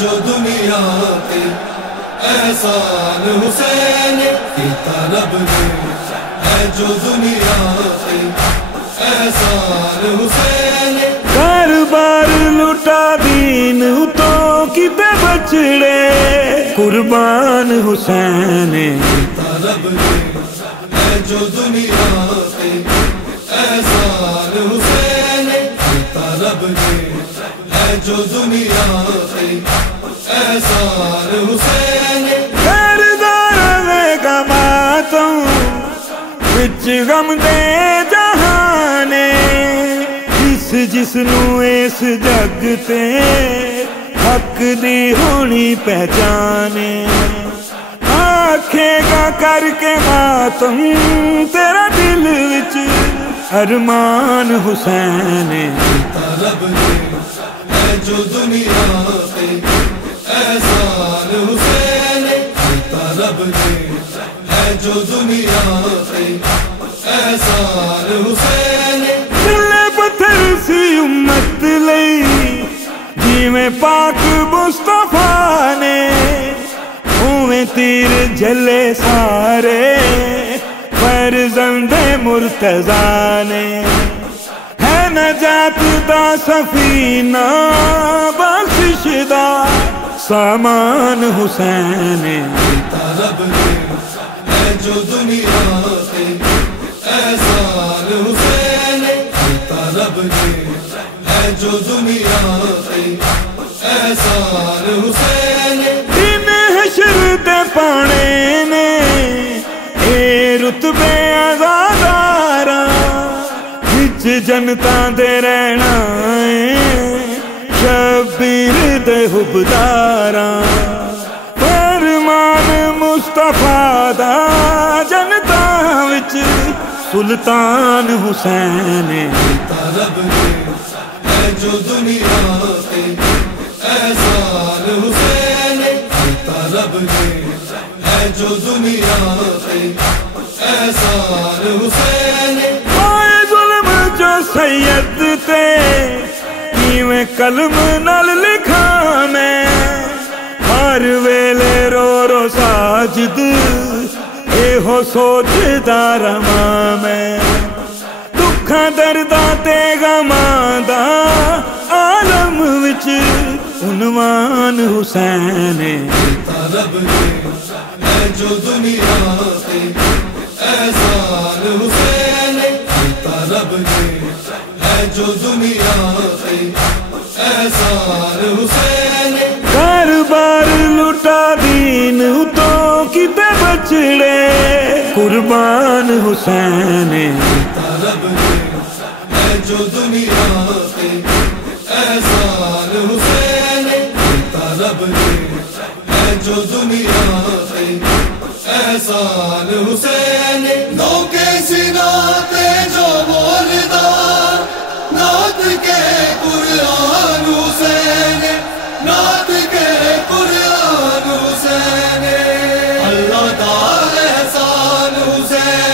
جو دنیا کے احسان حسین کی طلب میں ہے، جو دنیا کے احسان حسین بار بار لٹا دین تو کتے بچڑے قربان حسین کی طلب میں ہے، جو دنیا کے احسان حسین کی طلب میں ہے، جو دنیا کے احسان حسین کردار میں کماتوں وچ غم دے جہانے جس نو اس جگ تے حق دی ہونی پہچانے آکھے گا کر کے ماتم تیرا دل وچ ارمان حسین طلب میں ہے، جو دنیا کے احسان حسین کی طلب میں ہے، جو دنیا کے احسان حسین دلے پتھر سی امت لئی جیویں پاک مصطفیٰ نے اویں تیر جلے سارے فرزند مرتضیٰ نے ہے نجات دا سفینہ بخشش دا سامان حسین طلب میں ہے، جو دنیا کے احسان حسین کی طلب میں ہے، جو دنیا کے احسان حسین دن حشر تے پانے نے اے رتبے آزاداراں وچ جنتاں دے رہنا ہے شبیر دے حبداراں فرمان مصطفیٰ دا جنتاں وچ سلطان حسین طلب میں ہے، جو دنیا کے احسان حسین کی طلب میں ہے، جو دنیا کے احسان حسین آئے ظلم جو سید تے کیویں قلم نال لکھا میں ہر ویلے رو رو ساجد اے ہو سوچدا رہاں میں دکھاں درداں تے غماں دا عالم وچ عنوان حسین طلب میں ہے، جو دنیا کے احسان حسین کی طلب میں ہے، جو دنیا کے احسان حسین بار بار لٹا دین تو کتے بچڑے قربان حسین طلب میں ہے، جو دنیا کے احسان حسین کی طلب میں ہے، جو دنیا کے احسان حسین نو کے سینہ تے جو بولدا نعت کے قرآن حسین نعت کے قرآن حسین اللہ دا احسان حسین